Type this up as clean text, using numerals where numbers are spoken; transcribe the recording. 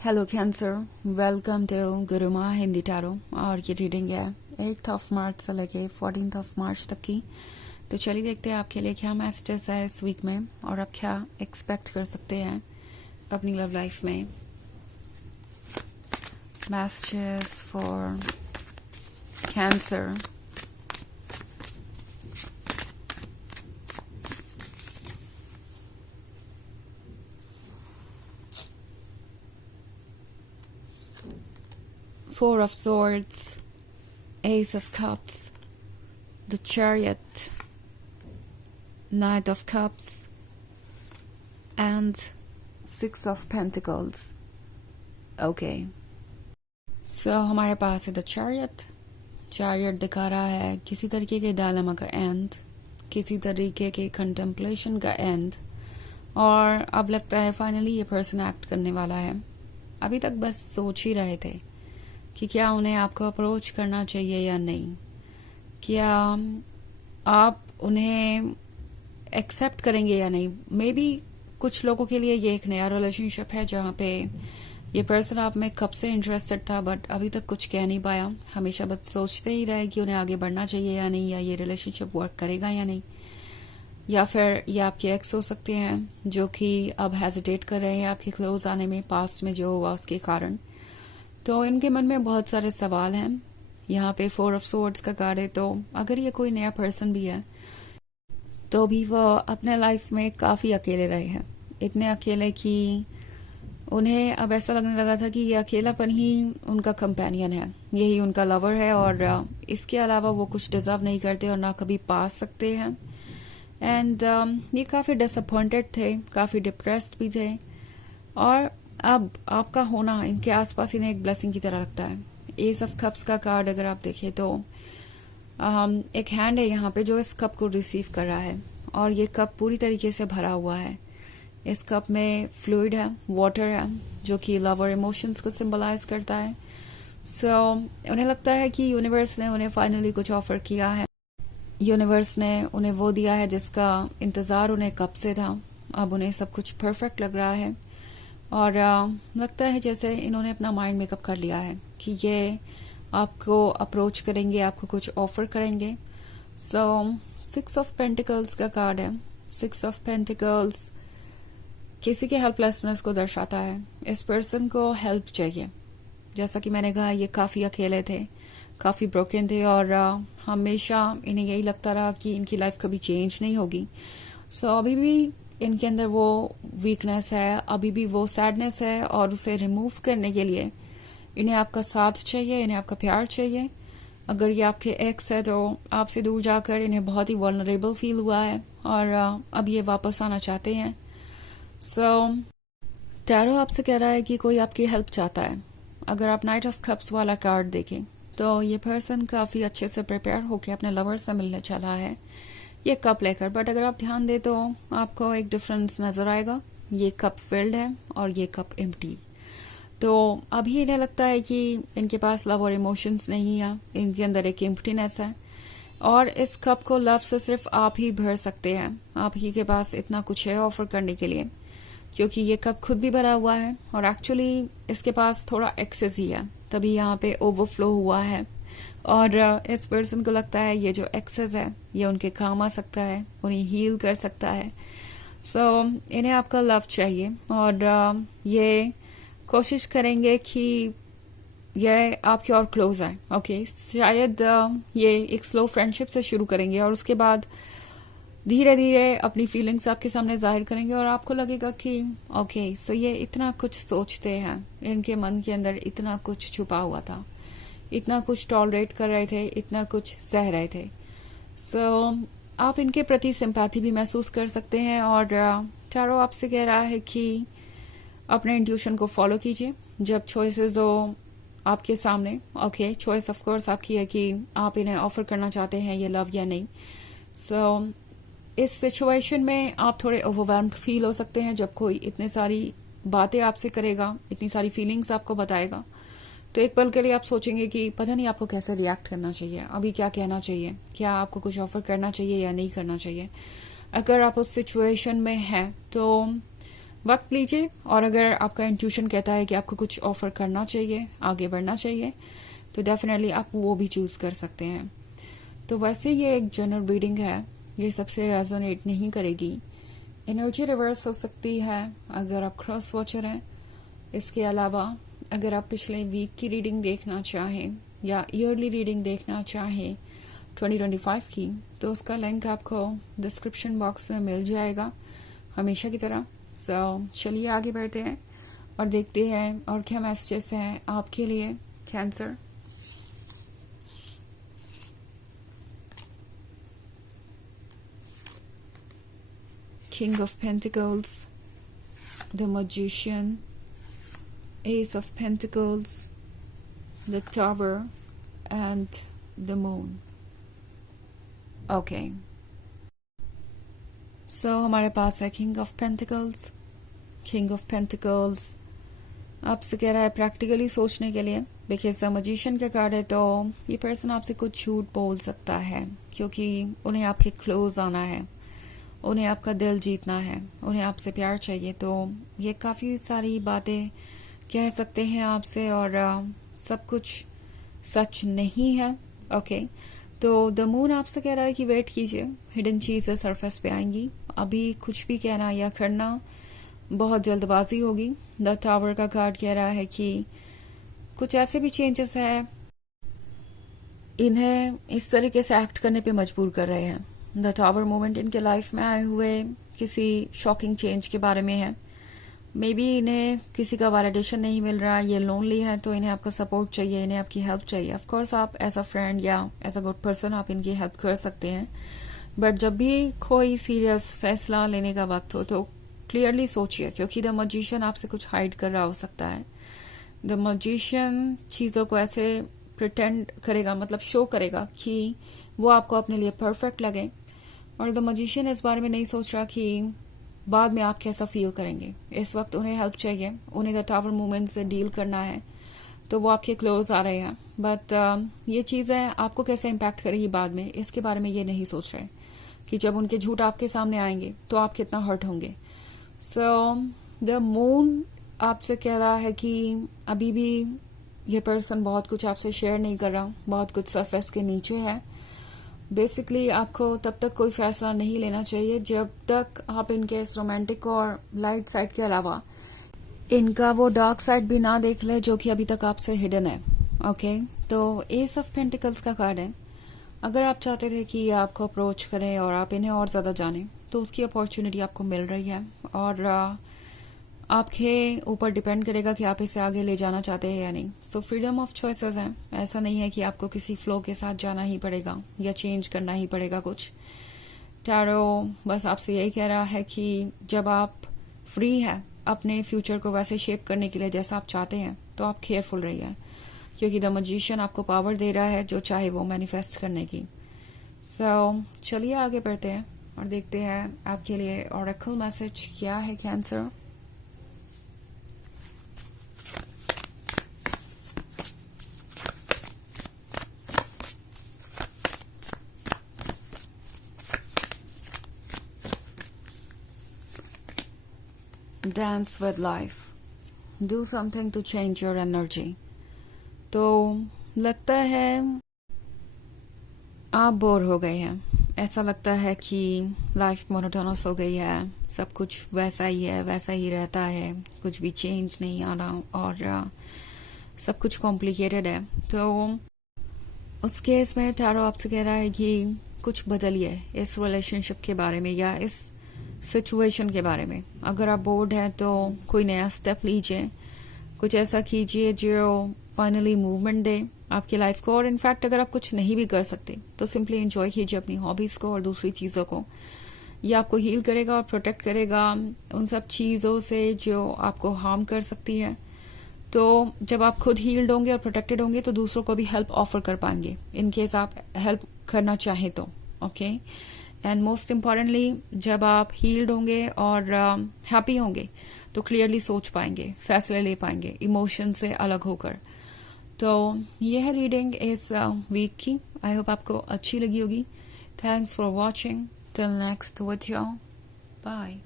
Hello Cancer, welcome to Gurumaa Hindi tarot. और ये reading है 8th ऑफ मार्च से लेके 14th ऑफ मार्च तक की। तो चलिए देखते हैं आपके लिए क्या मैसेजेस है इस वीक में और आप क्या एक्सपेक्ट कर सकते हैं अपनी लव लाइफ में। Messages for cancer. Four of Swords, Ace of Cups, the Chariot, Knight of Cups, and Six of Pentacles. Okay. So हमारे पास है the Chariot. Chariot दिखा रहा है किसी तरीके के डायलेमा का एंड, किसी तरीके के कंटेम्पलेशन का एंड, और अब लगता है फाइनली ये पर्सन एक्ट करने वाला है। अभी तक बस सोच ही रहे थे कि क्या उन्हें आपको अप्रोच करना चाहिए या नहीं, क्या आप उन्हें एक्सेप्ट करेंगे या नहीं। मे बी कुछ लोगों के लिए ये एक नया रिलेशनशिप है जहाँ पे ये पर्सन आप में कब से इंटरेस्टेड था बट अभी तक कुछ कह नहीं पाया, हमेशा बस सोचते ही रहे कि उन्हें आगे बढ़ना चाहिए या नहीं, या ये रिलेशनशिप वर्क करेगा या नहीं। या फिर ये आपके एक्स हो सकते हैं जो कि अब हेजिटेट कर रहे हैं आपके क्लोज आने में, पास्ट में जो हुआ उसके कारण। तो इनके मन में बहुत सारे सवाल हैं। यहाँ पे 4 ऑफ सोर्ड्स का कार्ड है, तो अगर ये कोई नया पर्सन भी है तो भी वो अपने लाइफ में काफी अकेले रहे हैं, इतने अकेले कि उन्हें अब ऐसा लगने लगा था कि ये अकेलापन ही उनका कंपेनियन है, यही उनका लवर है, और इसके अलावा वो कुछ डिजर्व नहीं करते और ना कभी पा सकते हैं। एंड ये काफी डिसअपॉइंटेड थे, काफी डिप्रेस्ड भी थे, और अब आपका होना इनके आसपास इन्हें एक ब्लेसिंग की तरह लगता है। एस ऑफ कप्स का कार्ड अगर आप देखें तो एक हैंड है यहाँ पे जो इस कप को रिसीव कर रहा है, और ये कप पूरी तरीके से भरा हुआ है। इस कप में फ्लूइड है, वाटर है, जो कि लव और इमोशंस को सिंबलाइज करता है। सो उन्हें लगता है कि यूनिवर्स ने उन्हें फाइनली कुछ ऑफर किया है, यूनिवर्स ने उन्हें वो दिया है जिसका इंतजार उन्हें कब से था। अब उन्हें सब कुछ परफेक्ट लग रहा है, और लगता है जैसे इन्होंने अपना माइंड मेकअप कर लिया है कि ये आपको अप्रोच करेंगे, आपको कुछ ऑफर करेंगे। सो 6 ऑफ पेंटिकल्स का कार्ड है। 6 ऑफ पेंटिकल्स किसी के हेल्पलेसनेस को दर्शाता है। इस पर्सन को हेल्प चाहिए, जैसा कि मैंने कहा ये काफी अकेले थे, काफी ब्रोकन थे, और हमेशा इन्हें यही लगता रहा कि इनकी लाइफ कभी चेंज नहीं होगी। सो अभी भी इनके अंदर वो वीकनेस है, अभी भी वो सैडनेस है, और उसे रिमूव करने के लिए इन्हें आपका साथ चाहिए, इन्हें आपका प्यार चाहिए। अगर ये आपके एक्स है तो आपसे दूर जाकर इन्हें बहुत ही वल्नरेबल फील हुआ है, और अब ये वापस आना चाहते हैं। सो टैरो आपसे कह रहा है कि कोई आपकी हेल्प चाहता है। अगर आप नाइट ऑफ कप्स वाला कार्ड देखें तो ये पर्सन काफी अच्छे से प्रिपेयर होकर अपने लवर से मिलने चला है ये कप लेकर, बट अगर आप ध्यान दें तो आपको एक डिफरेंस नजर आएगा। ये कप फिल्ड है और ये कप एम्प्टी। तो अभी इन्हें लगता है कि इनके पास लव और इमोशंस नहीं है, इनके अंदर एक एम्प्टीनेस है, और इस कप को लव से सिर्फ आप ही भर सकते हैं। आप ही के पास इतना कुछ है ऑफर करने के लिए, क्योंकि ये कप खुद भी भरा हुआ है और एक्चुअली इसके पास थोड़ा एक्सेस ही है, तभी यहाँ पे ओवरफ्लो हुआ है। और इस पर्सन को लगता है ये जो एक्सेस है ये उनके काम आ सकता है, उन्हें हील कर सकता है। सो इन्हें आपका लव चाहिए, और ये कोशिश करेंगे कि ये आपके और क्लोज आए। ओके, शायद ये एक स्लो फ्रेंडशिप से शुरू करेंगे और उसके बाद धीरे धीरे अपनी फीलिंग्स आपके सामने जाहिर करेंगे, और आपको लगेगा कि ओके सो ये इतना कुछ सोचते हैं, इनके मन के अंदर इतना कुछ छुपा हुआ था, इतना कुछ टॉलरेट कर रहे थे, इतना कुछ सह रहे थे। सो आप इनके प्रति सिंपैथी भी महसूस कर सकते हैं, और टैरो आपसे कह रहा है कि अपने इंट्यूशन को फॉलो कीजिए जब चॉइसेस हो आपके सामने। ओके, चॉइस ऑफ कोर्स आपकी है कि आप इन्हें ऑफर करना चाहते हैं ये लव या नहीं। सो इस सिचुएशन में आप थोड़े ओवरवेल्म्ड फील हो सकते हैं जब कोई इतनी सारी बातें आपसे करेगा, इतनी सारी फीलिंग्स आपको बताएगा। तो एक पल के लिए आप सोचेंगे कि पता नहीं आपको कैसे रिएक्ट करना चाहिए, अभी क्या कहना चाहिए, क्या आपको कुछ ऑफर करना चाहिए या नहीं करना चाहिए। अगर आप उस सिचुएशन में हैं तो वक्त लीजिए, और अगर आपका इंट्यूशन कहता है कि आपको कुछ ऑफर करना चाहिए, आगे बढ़ना चाहिए, तो डेफिनेटली आप वो भी चूज कर सकते हैं। तो वैसे ये एक जनरल रीडिंग है, ये सबसे रेजोनेट नहीं करेगी। एनर्जी रिवर्स हो सकती है अगर आप क्रॉस वॉचर हैं। इसके अलावा अगर आप पिछले वीक की रीडिंग देखना चाहें या ईयरली रीडिंग देखना चाहें 2025 की, तो उसका लिंक आपको डिस्क्रिप्शन बॉक्स में मिल जाएगा हमेशा की तरह। चलिए आगे बढ़ते हैं और देखते हैं और क्या मैसेजेस हैं आपके लिए cancer. King of Pentacles, the Magician, Ace of Pentacles, the Tower, and the Moon. Okay. So हमारे पास है King of Pentacles. King of Pentacles आपसे कह रहा है प्रैक्टिकली सोचने के लिए, बिकॉज मजिशियन का कार्ड है, तो ये पर्सन आपसे कुछ झूठ बोल सकता है क्योंकि उन्हें आपके क्लोज आना है, उन्हें आपका दिल जीतना है, उन्हें आपसे प्यार चाहिए। तो ये काफ़ी सारी बातें कह सकते हैं आपसे और सब कुछ सच नहीं है। ओके, तो द मून आपसे कह रहा है कि वेट कीजिए, हिडन चीज़ें सरफेस पे आएंगी। अभी कुछ भी कहना या करना बहुत जल्दबाजी होगी। द टावर का कार्ड कह रहा है कि कुछ ऐसे भी चेंजेस है, इन्हें इस तरीके से एक्ट करने पे मजबूर कर रहे हैं। द टावर मोमेंट इनके लाइफ में आए हुए किसी शॉकिंग चेंज के बारे में है। मे बी इन्हें किसी का वैलिडेशन नहीं मिल रहा, ये लोनली है, तो इन्हें आपका सपोर्ट चाहिए, इन्हें आपकी हेल्प चाहिए। ऑफ कोर्स आप एज अ फ्रेंड या एज अ गुड पर्सन आप इनकी हेल्प कर सकते हैं, बट जब भी कोई सीरियस फैसला लेने का वक्त हो तो क्लियरली सोचिए, क्योंकि द मजिशियन आपसे कुछ हाइड कर रहा हो सकता है। द मजिशियन चीज़ों को ऐसे प्रिटेंड करेगा, मतलब शो करेगा कि वो आपको अपने लिए परफेक्ट लगे, और द मजिशियन इस बारे में नहीं सोच रहा कि बाद में आप कैसा फील करेंगे। इस वक्त उन्हें हेल्प चाहिए, उन्हें द टावर मूवमेंट से डील करना है, तो वो आपके क्लोज आ रहे हैं, बट ये चीज़ें आपको कैसे इम्पैक्ट करेगी बाद में, इसके बारे में ये नहीं सोच रहे कि जब उनके झूठ आपके सामने आएंगे तो आप कितना हर्ट होंगे। सो द मून आपसे कह रहा है कि अभी भी ये पर्सन बहुत कुछ आपसे शेयर नहीं कर रहा, बहुत कुछ सरफेस के नीचे है। बेसिकली आपको तब तक कोई फैसला नहीं लेना चाहिए जब तक आप इनके इस रोमांटिक और लाइट साइड के अलावा इनका वो डार्क साइड भी ना देख ले जो कि अभी तक आपसे हिडन है। ओके, तो एस ऑफ पेंटिकल्स का कार्ड है। अगर आप चाहते थे कि ये आपको अप्रोच करें और आप इन्हें और ज़्यादा जानें, तो उसकी अपॉर्चुनिटी आपको मिल रही है, और आपके ऊपर डिपेंड करेगा कि आप इसे आगे ले जाना चाहते हैं या नहीं। सो फ्रीडम ऑफ चॉइसेस हैं, ऐसा नहीं है कि आपको किसी फ्लो के साथ जाना ही पड़ेगा या चेंज करना ही पड़ेगा कुछ। टैरो बस आपसे यही कह रहा है कि जब आप फ्री है अपने फ्यूचर को वैसे शेप करने के लिए जैसा आप चाहते हैं, तो आप केयरफुल रहिए, क्योंकि द मजिशियन आपको पावर दे रहा है जो चाहे वो मैनिफेस्ट करने की। सो चलिए आगे बढ़ते हैं और देखते हैं आपके लिए ऑरेकल मैसेज क्या है cancer. Dance with life. Do something to change your energy. तो लगता है आप बोर हो गए हैं, ऐसा लगता है कि लाइफ मोनोटोनस हो गई है, सब कुछ वैसा ही है, वैसा ही रहता है, कुछ भी चेंज नहीं आ रहा, और सब कुछ कॉम्प्लिकेटेड है। तो उस केस में टैरो आपसे कह रहा है कि कुछ बदलिए इस रिलेशनशिप के बारे में या इस सिचुएशन के बारे में। अगर आप बोर्ड हैं तो कोई नया स्टेप लीजिए, कुछ ऐसा कीजिए जो फाइनली मूवमेंट दे आपकी लाइफ को। और इनफैक्ट अगर आप कुछ नहीं भी कर सकते तो सिंपली एंजॉय कीजिए अपनी हॉबीज को और दूसरी चीज़ों को। ये आपको हील करेगा और प्रोटेक्ट करेगा उन सब चीज़ों से जो आपको हार्म कर सकती है। तो जब आप खुद हील्ड होंगे और प्रोटेक्टेड होंगे तो दूसरों को भी हेल्प ऑफर कर पाएंगे इन केस आप हेल्प करना चाहें तो। ओके, एंड मोस्ट इम्पॉर्टेंटली जब आप हील्ड होंगे और हैप्पी होंगे तो क्लियरली सोच पाएंगे, फैसले ले पाएंगे इमोशन से अलग होकर। तो यह है रीडिंग इस वीक की। आई होप आपको अच्छी लगी होगी। Thanks for watching. Till next video, bye.